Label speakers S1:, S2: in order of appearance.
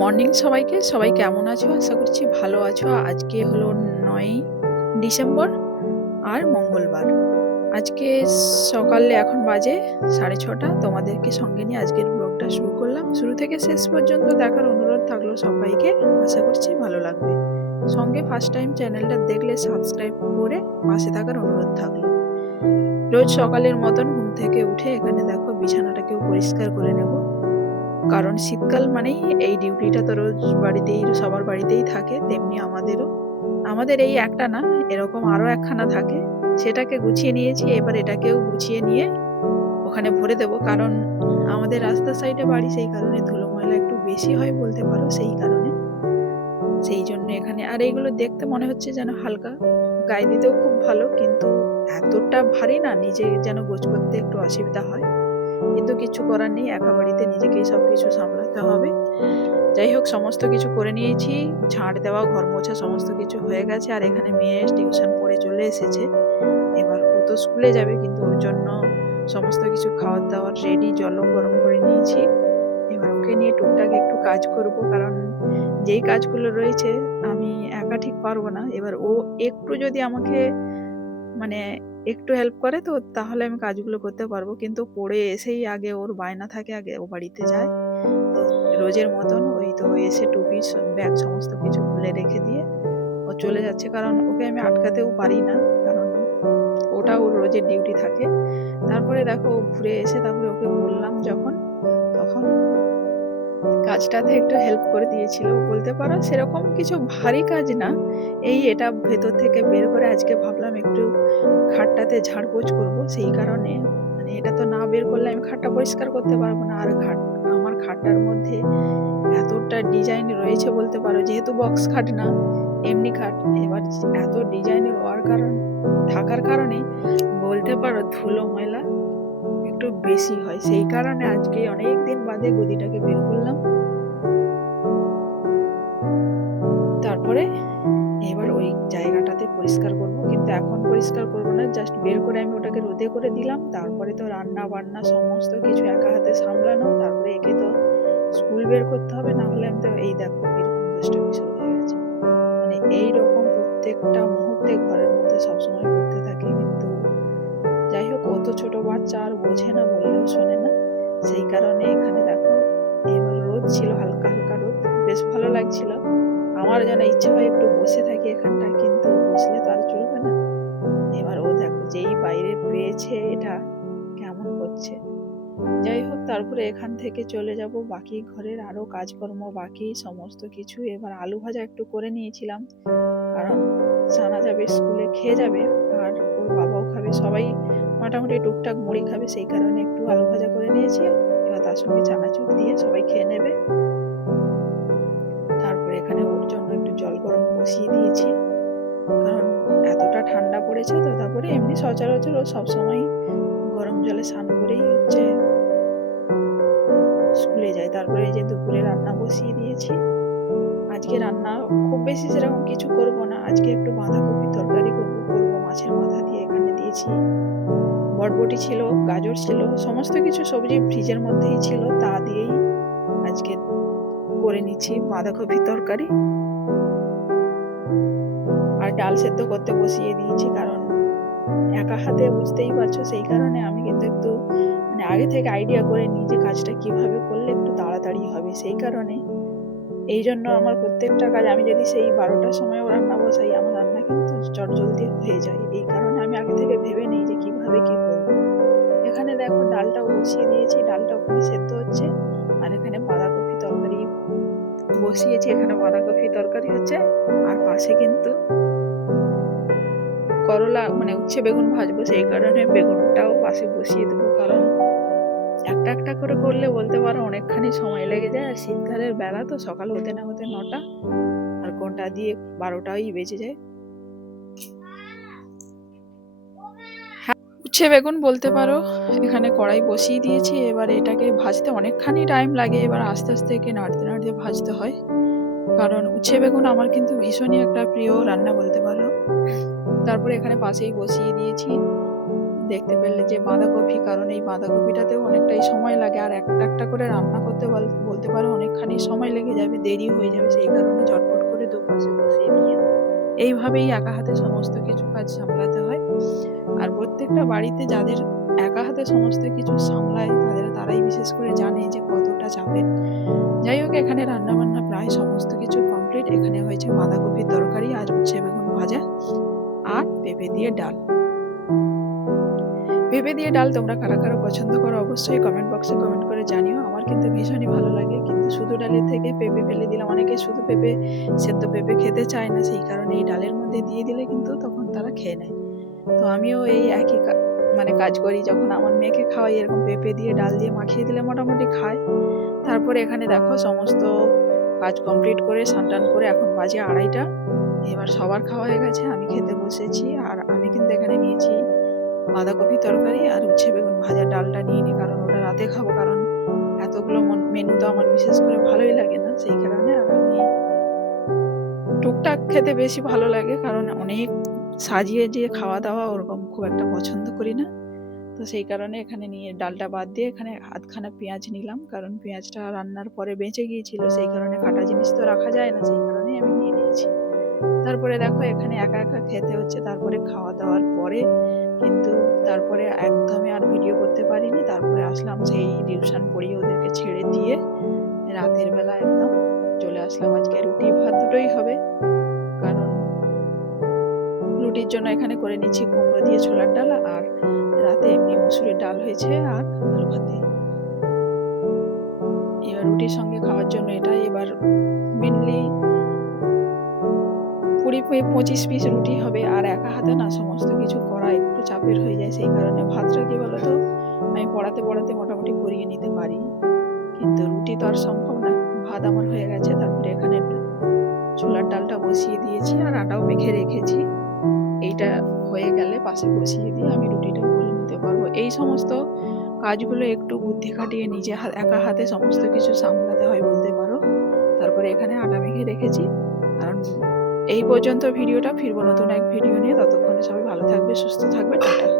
S1: Morning সবাইকে। সবাই কেমন আছো? আশা করছি ভালো আছো। আজকে হলো নয় ডিসেম্বর আর মঙ্গলবার। আজকে সকালে এখন বাজে সাড়ে ছটা। তোমাদেরকে সঙ্গে নিয়ে আজকের ব্লগটা শুরু করলাম। শুরু থেকে শেষ পর্যন্ত দেখার অনুরোধ থাকল সবাইকে। আশা করছি ভালো লাগবে। সঙ্গে ফার্স্ট টাইম চ্যানেলটা দেখলে সাবস্ক্রাইব করে পাশে থাকার অনুরোধ থাকল। রোজ সকালের মতন ঘুম থেকে উঠে এখানে দেখো বিছানাটাকেও পরিষ্কার করে নেব। কারণ শীতকাল মানেই এই ডিউটিটা তো রোজ বাড়িতেই, সবার বাড়িতেই থাকে, তেমনি আমাদেরও। আমাদের এই একটা না, এরকম আরও একখানা থাকে। সেটাকে গুছিয়ে নিয়েছি, এবার এটাকেও গুছিয়ে নিয়ে ওখানে ভরে দেব। কারণ আমাদের রাস্তার সাইডে বাড়ি, সেই কারণে ধুলো ময়লা একটু বেশি হয় বলতে পারো, সেই কারণে। সেই জন্য এখানে, আর এইগুলো দেখতে মনে হচ্ছে যেন হালকা। গায়ে দিতেও খুব ভালো, কিন্তু এতটা ভারী না, নিজে যেন গোছ করতে একটু অসুবিধা হয়। কিন্তু কিছু করার নেই, একা বাড়িতে নিজেকেই সব কিছু সামলাতে হবে। যাই হোক, সমস্ত কিছু করে নিয়েছি, ঝাড় দেওয়া, ঘর মোছা সমস্ত কিছু হয়ে গেছে, আর এখানে মেয়ে টিউশন পড়ে চলে এসেছে। এবার ও তো স্কুলে যাবে, কিন্তু ওর জন্য সমস্ত কিছু খাওয়ার দাওয়ার রেডি জলও গরম করে নিয়েছি। এবার ওকে নিয়ে টুকটাক একটু কাজ করব, কারণ যেই কাজগুলো রয়েছে, আমি একা ঠিক পারব না। এবার ও একটু যদি আমাকে মানে একটু হেল্প করে তো, তাহলে আমি কাজগুলো করতে পারব। কিন্তু পড়ে এসেই আগে ওর বায়না থাকে, আগে ও বাড়িতে যায়। রোজের মতন ওই তো এসে টুপি ব্যাগ সমস্ত কিছু খুলে রেখে দিয়ে ও চলে যাচ্ছে। কারণ ওকে আমি আটকাতেও পারি না, কারণ ওটা ওর রোজের ডিউটি থাকে। তারপরে দেখো ও ঘুরে এসে, তারপরে ওকে বললাম যখন, তখন কাজটাতে একটু হেল্প করে দিয়েছিল। বলতে পারো সেরকম কিছু ভারী কাজ না। এই এটা ভেতর থেকে বের করে আজকে ভাবলাম একটু খাটটাতে ঝাড়পোছ করব। সেই কারণে মানে এটা তো না বের করলে আমি খাটটা পরিষ্কার করতে পারব না। আর খাট, আমার খাটটার মধ্যে এতটা ডিজাইন রয়েছে বলতে পারো। যেহেতু বক্স খাট না, এমনি খাট। এবার এত ডিজাইন হওয়ার কারণ, থাকার কারণে বলতে পারো ধুলো ময়লা একটু বেশি হয়। সেই কারণে আজকে অনেক দিন বাদে গদিটাকে বের করলাম। তারপরে এবার ওই জায়গাটাতে পরিষ্কার করব। কিন্তু এখন পরিষ্কার করব না জাস্ট বের করে আমি ওটাকে রোদে করে দিলাম। তারপরে তো রান্না বান্না সমস্ত কিছু একা হাতে সামলানো। তারপরে একে তো স্কুল বের করতে হবে, না হলে আমি তো এই দেখো এরকম দুষ্টামি শুরু হয়ে গেছে। মানে এইরকম প্রত্যেকটা মুহূর্তে ঘরের মধ্যে সবসময় করতে থাকে। কিন্তু যাই হোক, অত ছোট বাচ্চা আর বোঝে না, বললেও শোনে না। সেই কারণে এখানে দেখো, এবার রোদ ছিল, হালকা হালকা রোদ। বেশ ভালো লাগছিল। আমার যেন ইচ্ছে হয় একটু বসে থাকি এখানটা কিন্তু বসলে তো আর চলবে না। এবার ও দেখো যেই বাইরে পেয়েছে এটা কেমন করছে। যাই হোক, তারপরে এখান থেকে চলে যাব। বাকি ঘরের আরও কাজকর্ম, বাকি সমস্ত কিছু। এবার আলু ভাজা একটু করে নিয়েছিলাম, কারণ সানা যাবে স্কুলে, খেয়ে যাবে, আর ওর বাবাও খাবে। সবাই মোটামুটি টুকটাক মুড়ি খাবে, সেই কারণে একটু আলু ভাজা করে নিয়েছি। এবার তার সঙ্গে চানাচুর দিয়ে সবাই খেয়ে নেবে। বসিয়ে দিয়েছি। কারণ এতটা ঠান্ডা পড়েছে তো, তারপরে এমনি সচরাচর ও সবসময় গরম জলে স্নান করেই হচ্ছে স্কুলে যায়। তারপরে যে দুপুরে রান্না বসিয়ে দিয়েছি। আজকে রান্না খুব বেশি সেরকম কিছু করব না। আজকে একটু বাঁধাকপির তরকারি করব, মাছের মাথা দিয়ে এখানে দিয়েছি। বটবটি ছিল, গাজর ছিল, সমস্ত কিছু সবজি ফ্রিজের মধ্যেই ছিল। তা দিয়েই আজকে করে নিচ্ছি বাঁধাকপির তরকারি। ডাল সেদ্ধ করতে বসিয়ে দিয়েছি, কারণ একা হাতে বুঝতেই পারছ সেই কারণে আমি কিন্তু একটু মানে আগে থেকে আইডিয়া করে নিই যে কাজটা কীভাবে করলে একটু তাড়াতাড়ি হবে সেই কারণে। এই জন্য আমার প্রত্যেকটা কাজ, আমি যদি সেই বারোটার সময়ও রান্না বসাই, আমার রান্না কিন্তু চটজলদি হয়ে যায়। এই কারণে আমি আগে থেকে ভেবে নিই যে কীভাবে কি করব। এখানে দেখো ডালটাও বসিয়ে দিয়েছি, ডালটা ওখানে সেদ্ধ হচ্ছে। আর এখানে বাঁধাকপি তরকারি বসিয়েছি, এখানে বাঁধাকপি তরকারি হচ্ছে। আর পাশে কিন্তু করলা মানে উচ্ছে বেগুন ভাজবো সেই কারণে বেগুনটাও পাশে বসিয়ে দেবো। কারণ একটা একটা করে করলে বলতে পারো অনেকখানি সময় লেগে যায় আর শীতকালের বেলা তো সকাল হতে না হতে নটা আর কোনটা দিয়ে বারোটাই বেজে যায়। হ্যাঁ, উচ্ছে বেগুন বলতে পারো এখানে কড়াই বসিয়ে দিয়েছি এবার এটাকে ভাজতে অনেকখানি টাইম লাগে এবার আস্তে আস্তে একে নাড়তে নাড়তে ভাজতে হয়। কারণ উচ্ছে বেগুন আমার কিন্তু ভীষণই একটা প্রিয় রান্না বলতে পারো। তারপরে এখানে পাশেই বসিয়ে দিয়েছি। দেখতে পেলে যে বাঁধাকপি, কারণ এই বাঁধাকপিটাতেও অনেকটাই সময় লাগে। আর একটা একটা করে রান্না করতে বল- বলতে পারো অনেকখানি সময় লেগে যাবে, দেরি হয়ে যাবে, সেই কারণে ঝটপট করে দুপাশে বসিয়ে নিয়ে এইভাবেই একা হাতে সমস্ত কিছু কাজ সামলাতে হয়। আর প্রত্যেকটা বাড়িতে যাদের একা হাতে সমস্ত কিছু সামলায়, তাদের, তারাই বিশেষ করে জানে যে কতটা চাপের। যাই হোক, এখানে রান্না বান্না প্রায় সমস্ত কিছু কমপ্লিট এখানে হয়েছে বাঁধাকপির পেঁপে দিয়ে ডাল। পেঁপে দিয়ে ডাল তোমরা কারা কারা পছন্দ করো অবশ্যই কমেন্ট বক্সে কমেন্ট করে জানিও। আমার কিন্তু ভীষণই ভালো লাগে। কিন্তু শুধু ডালের থেকে পেঁপে ফেলে দিলাম। অনেকে শুধু পেঁপে, সেদ্ধ পেঁপে খেতে চায় না। সেই কারণে এই ডালের মধ্যে দিয়ে দিলে কিন্তু তখন তারা খেয়ে নেয়। তো আমিও এই একই মানে কাজ করি। যখন আমার মেয়েকে খাওয়াই, এরকম পেঁপে দিয়ে ডাল দিয়ে মাখিয়ে দিলে মোটামুটি খায়। তারপরে এখানে দেখো সমস্ত কাজ কমপ্লিট করে, স্নান করে এখন বাজে আড়াইটা। এবার সবার খাওয়া হয়ে গেছে, আমি খেতে বসেছি। আর আমি কিন্তু এখানে নিয়েছি বাঁধাকপি তরকারি আর উচ্ছে বেগুন ভাজা। ডালটা নিয়ে নিই কারণ ওটা রাতে খাব, কারণ এতগুলো মেনু তো আমার বিশেষ করে ভালোই লাগে না, সেই কারণে আর আমি টুকটাক খেতে বেশি ভালো লাগে, কারণ অনেক সাজিয়ে যে খাওয়া দাওয়া ওরকম খুব একটা পছন্দ করি না। তো সেই কারণে এখানে নিয়ে ডালটা বাদ দিয়ে এখানে আধখানা পেঁয়াজ নিলাম, কারণ পেঁয়াজটা রান্নার পরে বেঁচে গিয়েছিল, সেই কারণে কাটা জিনিস তো রাখা যায় না, সেই কারণে আমি নিয়ে নিয়েছি। তারপরে দেখো এখানে একা একা খেতে হচ্ছে, তারপরে খাওয়া দাওয়ার পরে কিন্তু তারপরে একদমই আর ভিডিও করতে পারিনি। তারপরে আসলাম সেই টিউশন পড়িয়ে ওদেরকে ছেড়ে দিয়ে রাতের বেলা একদম চলে আসলাম। আজকে রুটি ভাত দুটোই হবে, কারণ রুটির জন্য এখানে করে নিচ্ছি কুমড়ো দিয়ে ছোলার ডাল আর রাতে এমনি মুসুরির ডাল হয়েছে আর আলু ভাতে। এবার রুটির সঙ্গে খাওয়ার জন্য এটা এবার মেনলি কুড়ি পঁচিশ পিস রুটি হবে আর একা হাতে না সমস্ত কিছু করা একটু চাপের হয়ে যায়, সেই কারণে ভাতটা কি বলতো, আমি পড়াতে পড়াতে মোটামুটি করিয়ে নিতে পারি। কিন্তু রুটি তো আর সম্ভব না, ভাত আমার হয়ে গেছে, তারপরে এখানে ছোলার ডালটা বসিয়ে দিয়েছি আর আটাও মেখে রেখেছি। এইটা হয়ে গেলে পাশে বসিয়ে দিয়ে আমি রুটিটা করে নিতে পারব। এই সমস্ত কাজগুলো একটু বুদ্ধি খাটিয়ে নিজে একা হাতে সমস্ত কিছু সামলাতে হয় বলতে পারো। তারপরে এখানে আটা মেখে রেখেছি। কারণ এই পর্যন্ত ভিডিওটা ফিরবো নতুন এক ভিডিও নিয়ে। ততক্ষণে সবাই ভালো থাকবে, সুস্থ থাকবে, টাটা।